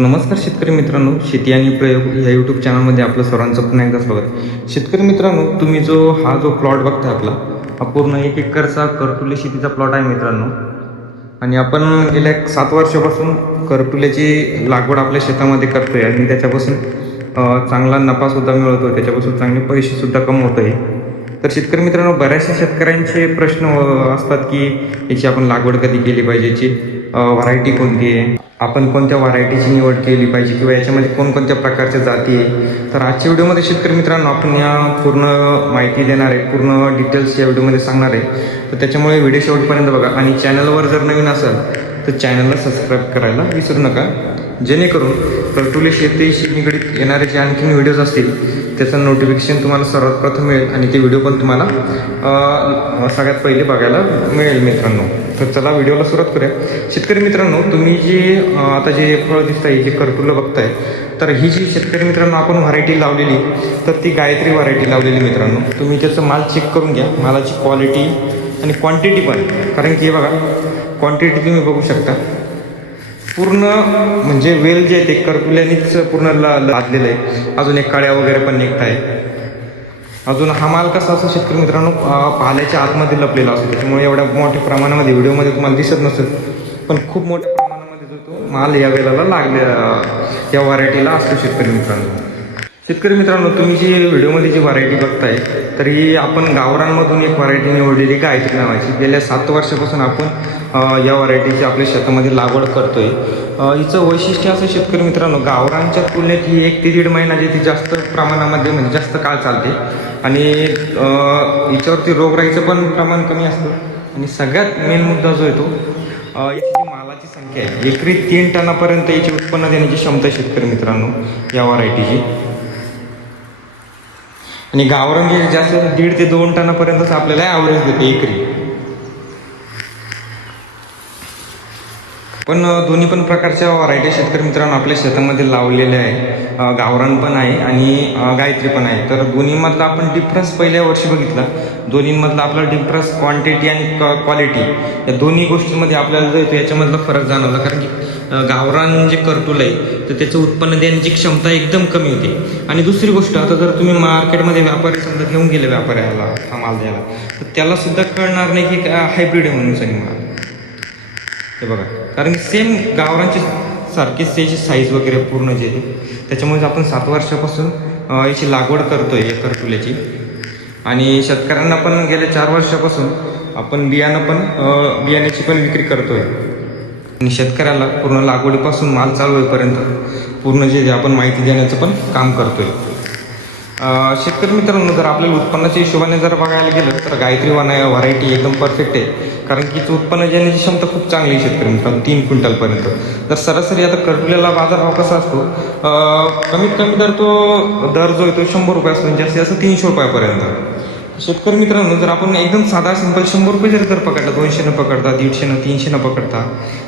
नमस्कार शेतकरी मित्रांनो शेती आणि प्रयोग या यूट्यूब चॅनलमध्ये आपलं सर्वांचं पुन्हा एकदा स्वागत. शेतकरी मित्रांनो तुम्ही जो हा जो प्लॉट बघताय आपला हा पूर्ण एक एकरचा करटुले शेतीचा प्लॉट आहे मित्रांनो. आणि आपण गेल्या एक सात वर्षापासून करटुल्याची लागवड आपल्या शेतामध्ये करतोय आणि त्याच्यापासून चांगला नफासुद्धा मिळवतो त्याच्यापासून चांगले पैसेसुद्धा कमवतो आहे तर शेतकरी मित्रांनो बऱ्याचशा शेतकऱ्यांचे प्रश्न असतात की याची आपण लागवड कधी केली पाहिजे याची व्हरायटी कोणती आहे? आपण कोणत्या व्हरायटीची निवड केली पाहिजे किंवा याच्यामध्ये कोणकोणत्या प्रकारच्या जाती आहे तर आजच्या व्हिडिओमध्ये शेतकरी मित्रांनो आपण या पूर्ण माहिती देणार आहे पूर्ण डिटेल्स या व्हिडिओमध्ये सांगणार आहे. तर त्याच्यामुळे व्हिडिओ शेवटपर्यंत बघा. आणि चॅनलवर जर नवीन असेल तर चॅनलला सबस्क्राईब करायला विसरू नका. जेणेकरून कल्टुले शेतीशी निगडीत येणारे जे आणखीन व्हिडिओज असतील त्याचं नोटिफिकेशन तुम्हाला सर्वात प्रथम मिळेल आणि ते व्हिडिओ पण तुम्हाला सगळ्यात पहिले बघायला मिळेल मित्रांनो. तर चला व्हिडिओला सुरुवात करूया. शेतकरी मित्रांनो तुम्ही जी आता जे फळं दिसत आहे जे कर्टुलं बघताय तर ही जी शेतकरी मित्रांनो आपण व्हरायटी लावलेली तर ती गायत्री व्हरायटी लावलेली मित्रांनो. तुम्ही त्याचं माल चेक करून घ्या. मालाची क्वालिटी आणि क्वांटिटी पण. कारण की हे बघा क्वांटिटी तुम्ही बघू शकता. पूर्ण म्हणजे वेल जे आहे ते करकुल्यानेच पूर्ण ला लादलेलं आहे. अजून एक काळ्या वगैरे पण निघत आहे. अजून हा माल कसा असतो शेतकरी मित्रांनो? पाल्याच्या आतमध्ये लपलेला असतो. त्यामुळे एवढ्या मोठ्या प्रमाणामध्ये व्हिडिओमध्ये तुम्हाला दिसत नसेल. पण खूप मोठ्या प्रमाणामध्ये जो तो माल या वेळेला लागले या व्हरायटीला असतो शेतकरी मित्रांनो. शेतकरी मित्रांनो तुम्ही जी व्हिडिओमध्ये जी व्हरायटी बघताय तर ही आपण गावरांमधून एक व्हरायटी निवडलेली गायत्री नावाची. गेल्या सात वर्षापासून आपण या व्हरायटीची आपल्या शेतामध्ये लागवड करतोय. हिचं वैशिष्ट्य असं शेतकरी मित्रांनो गावरांच्या तुलनेत ही एक ते दीड महिना जे ती जास्त प्रमाणामध्ये म्हणजे जास्त काळ चालते. आणि हिच्यावरती रोगराईचं पण प्रमाण कमी असतं. आणि सगळ्यात मेन मुद्दा जो आहे तो याची जी मालाची संख्या आहे एकरी तीन टनापर्यंत याची उत्पन्न देण्याची क्षमता आहे शेतकरी मित्रांनो या व्हरायटीची आणि गावरान जास्त दीड ते दोन टनापर्यंतच आपल्याला ॲव्हरेज देते एकरी. पण दोन्ही पण प्रकारच्या व्हरायटी शेतकरी मित्रांनो आपल्या शेतामध्ये लावलेल्या आहे. गावरान पण आहे आणि गायत्री पण आहे. तर दोन्हीमधला आपण डिफरन्स पहिल्या वर्षी बघितला. दोन्हीमधला आपला डिफरन्स क्वांटिटी आणि क्वालिटी या दोन्ही गोष्टींमध्ये आपल्याला याच्यामधला फरक जाणवला. कारण की गावरान जे करटूल आहे तर त्याचं उत्पन्न देण्याची क्षमता एकदम कमी होते. आणि दुसरी गोष्ट आता जर तुम्ही मार्केटमध्ये व्यापारी समजा घेऊन गेले व्यापाऱ्याला हा माल द्यायला तर त्याला सुद्धा कळणार नाही की हायब्रिड आहे म्हणून सनी माल. हे बघा कारण सेम गावरांची सारखीच त्याची साईज वगैरे पूर्ण जे त्याच्यामुळे आपण सात वर्षापासून याची लागवड करतो आहे एकर करटुल्याची आणि शेतकऱ्यांना पण गेल्या चार वर्षापासून आपण बियाणं पण बियाण्याची पण विक्री करतो आहे आणि शेतकऱ्याला पूर्ण लागवडीपासून माल चालू होईपर्यंत पूर्ण जे जे आपण माहिती देण्याचं पण काम करतोय. शेतकरी मित्रांनो जर आपल्याला उत्पन्नाच्या हिशोबाने जर बघायला गेलं तर गायत्री वाना व्हरायटी एकदम परफेक्ट आहे. कारण की उत्पन्न देण्याची क्षमता खूप चांगली आहे शेतकरी मित्रांनो तीन क्विंटलपर्यंत तर सरासरी आता करटुल्याला बाजारभाव कसा असतो? कमीत कमी दर तो दर जो आहे तो शंभर रुपये असतो जास्तीत जास्त तीनशे रुपयापर्यंत. शेतकरी मित्रांनो जर आपण एकदम साधा सिंपल शंभर रुपये जर जर पकडला दोनशेनं पकडता दीडशेनं तीनशेनं पकडता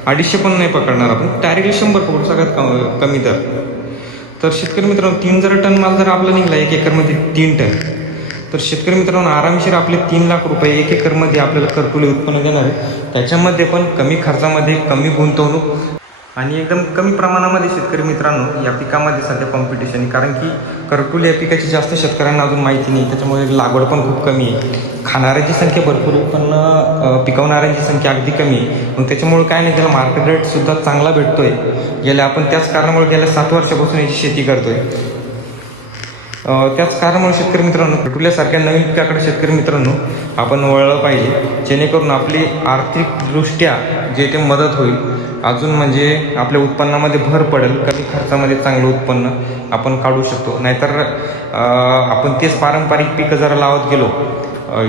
अडीचशे पण नाही पकडणार आपण डायरेक्टली शंभर पकडू सगळ्यात कमी दर. तर शेतकरी मित्रांनो तीन जर टन माल जर आपला निघला एक एकरमध्ये तीन टन तर शेतकरी मित्रांनो आरामशीर आपले तीन लाख रुपये एक एकरमध्ये आपल्याला करकुले उत्पन्न देणार आहे त्याच्यामध्ये पण कमी खर्चामध्ये कमी गुंतवणूक आणि एकदम कमी प्रमाणामध्ये शेतकरी मित्रांनो या पिकामध्ये सध्या कॉम्पिटिशन आहे. कारण की करटुल या पिकाची जास्त शेतकऱ्यांना अजून माहिती नाही. त्याच्यामुळे लागवड पण खूप कमी आहे. खाणाऱ्यांची संख्या भरपूर पण पिकवणाऱ्यांची संख्या अगदी कमी आहे. मग त्याच्यामुळे काय नाही त्याला मार्केट रेटसुद्धा चांगला भेटतो आहे गेल्या आपण त्याच कारणामुळे गेल्या सात वर्षापासून याची शेती करतो आहे त्याच कारणामुळे शेतकरी मित्रांनो कटुल्यासारख्या नवीन पिकाकडे शेतकरी मित्रांनो आपण वळलं पाहिजे. जेणेकरून आपली आर्थिकदृष्ट्या जे ते मदत होईल अजून म्हणजे आपल्या उत्पन्नामध्ये भर पडेल कमी खर्चामध्ये चांगलं उत्पन्न आपण काढू शकतो. नाहीतर आपण तेच पारंपरिक पिकं जरा लावत गेलो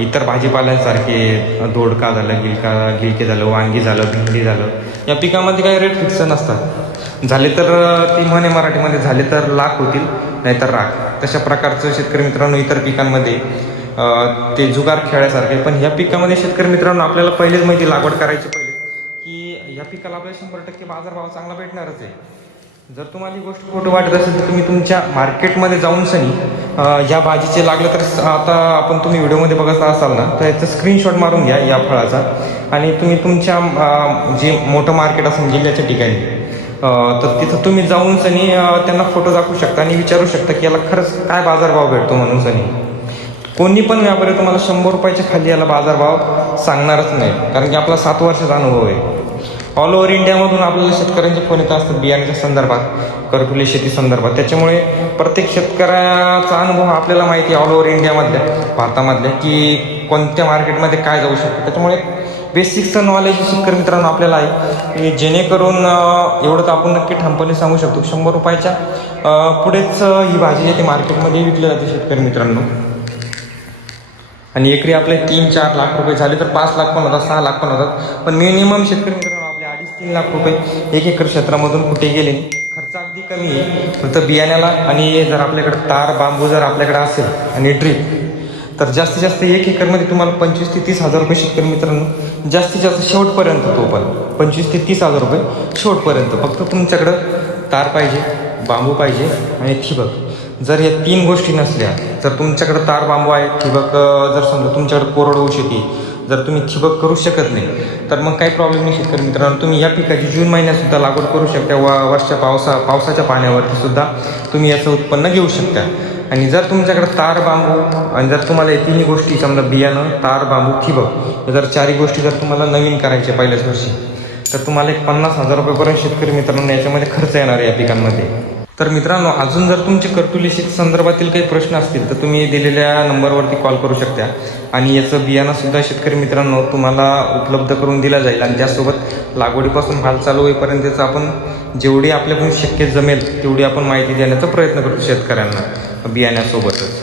इतर भाजीपाल्यांसारखे दोडका झालं गिलका गिलके झालं वांगी झालं भेंडी झालं या पिकामध्ये काही रेट फिक्स नसतात. झाले तर ती म्हणे मराठीमध्ये झाले तर लाख होतील नाहीतर राख. तशा प्रकारचं शेतकरी मित्रांनो इतर पिकांमध्ये ते जुगार खेळायसारखे. पण ह्या पिकामध्ये शेतकरी मित्रांनो आपल्याला पहिलेच माहिती लागवड करायची पहिले की ह्या पिकाला आपल्याला शंभर टक्के बाजारभाव चांगला भेटणारच आहे. जर तुम्हाला ही गोष्ट खोटं वाटत असेल तर तुम्ही तुमच्या मार्केटमध्ये जाऊन सनी या भाजीचे लागलं तर आता आपण तुम्ही व्हिडिओमध्ये बघत असाल ना तर याचं स्क्रीनशॉट मारून घ्या या फळाचा. आणि तुम्ही तुमच्या जे मोठं मार्केट असेल म्हणजे जिल्ह्याच्या ठिकाणी. तर तिथं तुम्ही जाऊन सनी त्यांना फोटो दाखवू शकता आणि विचारू शकता की याला खरंच काय बाजारभाव भेटतो म्हणून सनी. कोणी पण व्यापारी तुम्हाला शंभर रुपयाच्या खाली याला बाजारभाव सांगणारच नाही कारण की आपला सात वर्षाचा अनुभव आहे. ऑल ओव्हर इंडियामधून आपल्याला शेतकऱ्यांचे फोन येत असतात बियाण्याच्या संदर्भात करकुले शेती संदर्भात. त्याच्यामुळे प्रत्येक शेतकऱ्याचा अनुभव आपल्याला माहिती आहे ऑल ओव्हर इंडियामधल्या भारतामधल्या की कोणत्या मार्केटमध्ये काय जाऊ शकतं. त्याच्यामुळे बेसिक्सचं नॉलेज शेतकरी मित्रांनो आपल्याला आहे. की जेणेकरून एवढं तर आपण नक्की ठामपणे सांगू शकतो. शंभर रुपयाच्या पुढेच ही भाजी जी ती मार्केटमध्ये विकली जाते शेतकरी मित्रांनो. आणि एकरी आपले तीन चार लाख रुपये झाले तर पाच लाख पण होतात सहा लाख पण होतात. पण मिनिमम शेतकरी मित्रांनो आपले अडीच तीन लाख रुपये एक एकर क्षेत्रामधून कुठे गेले खर्च अगदी कमी आहे. फक्त बियाण्याला आणि जर आपल्याकडे तार बांबू जर आपल्याकडे असेल आणि ड्रीप तर जास्तीत जास्त एक एकरमध्ये तुम्हाला पंचवीस ते तीस हजार रुपये शेतकरी मित्रांनो जास्तीत जास्त शेवटपर्यंत तो पण. पंचवीस ते तीस हजार रुपये शेवटपर्यंत. फक्त तुमच्याकडं तार पाहिजे बांबू पाहिजे आणि ठिबक. जर या तीन गोष्टी नसल्या जर तुमच्याकडं तार बांबू आहे ठिबक जर समजा तुमच्याकडं कोरडवाहू शेती जर तुम्ही ठिबक करू शकत नाही तर मग काही प्रॉब्लेम नाही शेतकरी मित्रांनो. तुम्ही या पिकाची जून महिन्यात सुद्धा लागवड करू शकता व वर्षा पावसा पावसाच्या पाण्यावरतीसुद्धा तुम्ही याचं उत्पन्न घेऊ शकता. आणि जर तुमच्याकडे तार बांबू आणि जर तुम्हाला या तिन्ही गोष्टी समजा बियाणं तार बांबू ठिबक या जर चारही गोष्टी जर तुम्हाला नवीन करायचे पहिल्याच वर्षी तर तुम्हाला एक पन्नास हजार रुपयेपर्यंत शेतकरी मित्रांनो याच्यामध्ये खर्च येणार आहे या पिकांमध्ये. तर मित्रांनो अजून जर तुमचे कर्तुली संदर्भातील काही प्रश्न असतील तर तुम्ही दिलेल्या नंबरवरती कॉल करू शकता. आणि याचं बियाणंसुद्धा शेतकरी मित्रांनो तुम्हाला उपलब्ध करून दिला जाईल. आणि त्यासोबत लागवडीपासून हाल चालू होईपर्यंतच आपण जेवढी आपल्याकडून शक्य जमेल तेवढी आपण माहिती देण्याचा प्रयत्न करतो शेतकऱ्यांना. बियाण्यासोबतच.